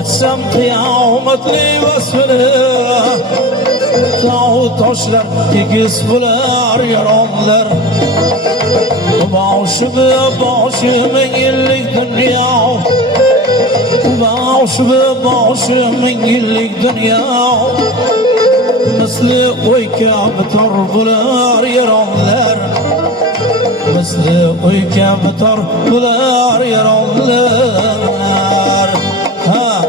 etsem kıyametli vasfını, dağ taşlar tekiz bular yaranlar. Başımın yıllık dünya, başımın yıllık dünya. Misli uyka bitar bular yaranlar, misli uyka bitar bular yaranlar. Ha.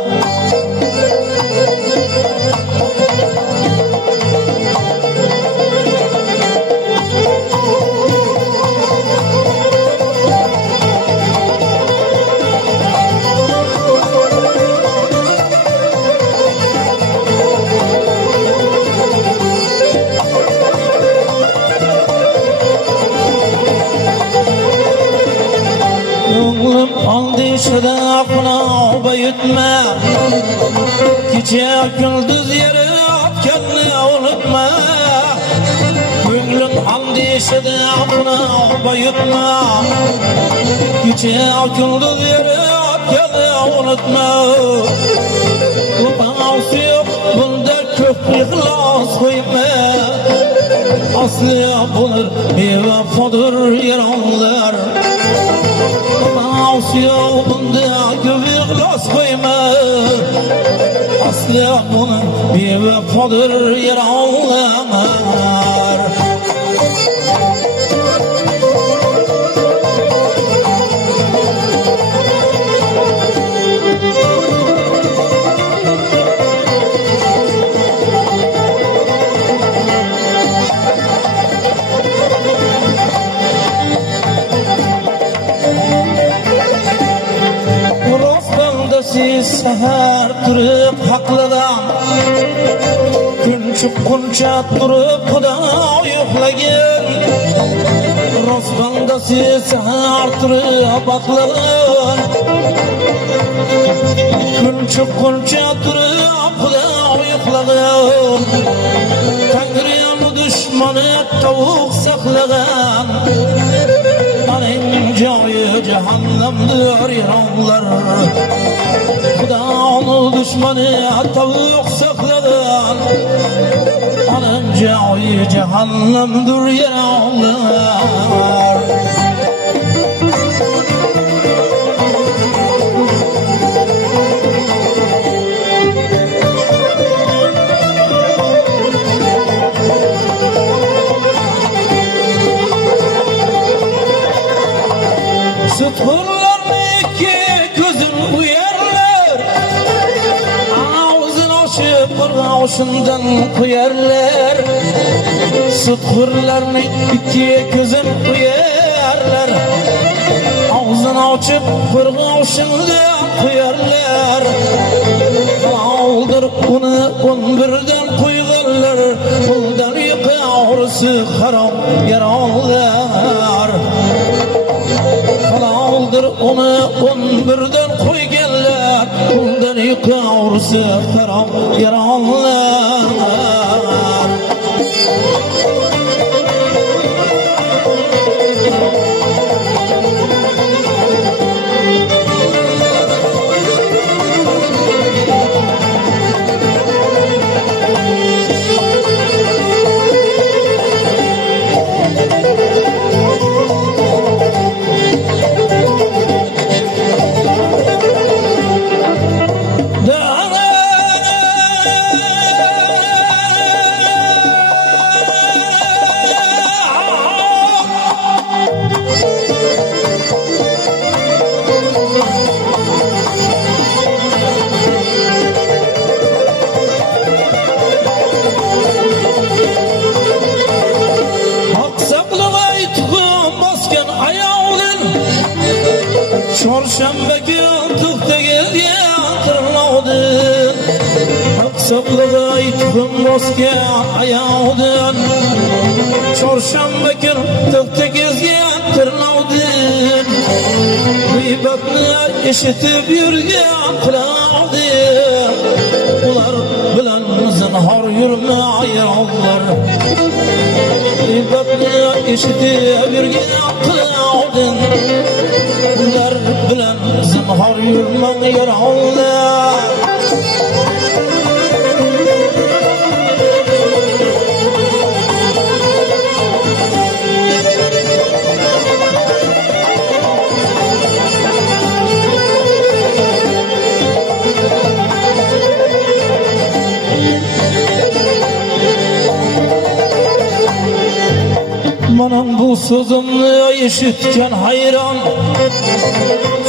Andişede akına bayıtma, gece gündüz yere kendini unutma. Gönlün andişede akına bayıtma, gece gündüz yere kendini unutma. Kupası yok bunda köp ihlas koyma, aslı bulur bevafadır yaranlar. Asya bunda göbek ihlas koyma, asya bunun bir vefadır yaranlar. Seher durup hakladan, gün çıkkunca durup Xudo yo'qlagan. Rostbanda seher durup hakladan, gün çıkkunca durup Xudo yo'qlagan. Tangrim düşmanı tavuk saqlagan, aning joyi jahannamdir yaronlar. Xudoning düşmanı tavuk saqlagan, aning joyi jahannamdir yaronlar. Süthurlarni iki gözün uyarlar, ağzını açıp qurg'oshindan qo'yarlar. Sütxo'rlarni iki gözün uyarlar, ağzını açıp qurg'oshindan qo'yarlar. Aldır uni 11'den qo'yganlar, puldan yiqi og'risi harom yaronlar. Aldır onu 11'den qo'yganlar, puldan yiqi og'risi harom yaronlar. Çarşamba gün to'xtaga tırnağdın, Aksaplaga aytdim bosga ayağdın. Çarşamba gün to'xtaga tırnağdın, g'iybatni eshitib yurgan qilağdın. Ular bilan zinhor yurma ayollar, g'iybatni eshitib yurgan qilağdın. Ular bilan zinhor yurma yaronlar. sözümni işitken hayran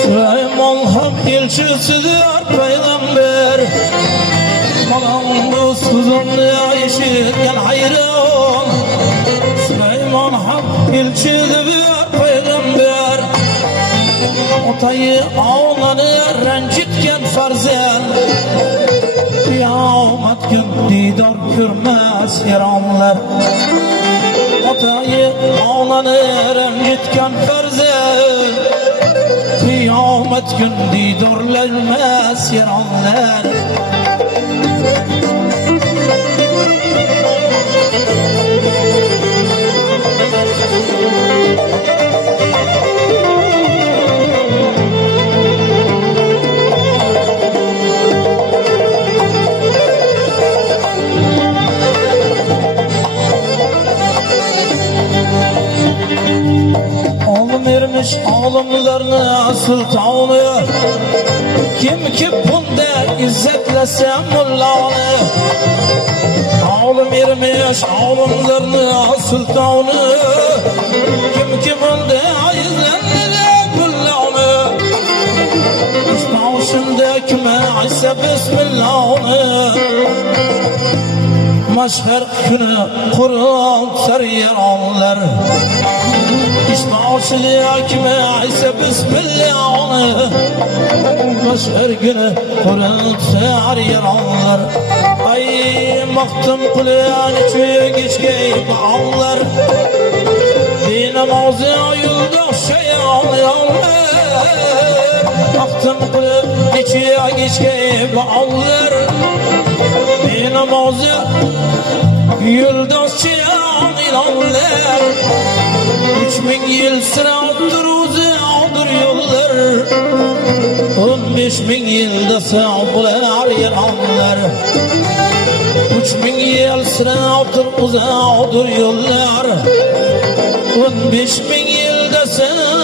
Süleyman ham elchisidir peygamber Malam bu sözümni işitken hayran Süleyman ham elchisidir peygamber Otayı ağlanı rencitken farzan Kıyamet gün didar görmez yaranlar Otayı ağlanı rencitken farzan Kıyamet gün didorlanmaz yaranlar Oğlumlarını sultanı Kim ki bunda izzetlese mullanı Oğlum ermiş oğlumlarını sultanı Kim ki bunda izzetlese mullanı İsmauşunda kime aysa bismillahını Maşher günü Kur'an sarıyanlar İsmauşiliye kime aysa bismillahını Maşher günü Kur'an sarıyanlar Ay maktım kuleyan içi geçkey bağlar Bir namazı yolda şeyanlar Maktım kuleyan içi geçkey bağlar Bir namazı yolda şeyanlar 3000 yıl sıraldır uzağdır yollar 15.000 yılda sağlar yaranlar 3000 yıl sıraldır uzağdır yollar 15.000 yılda sağlar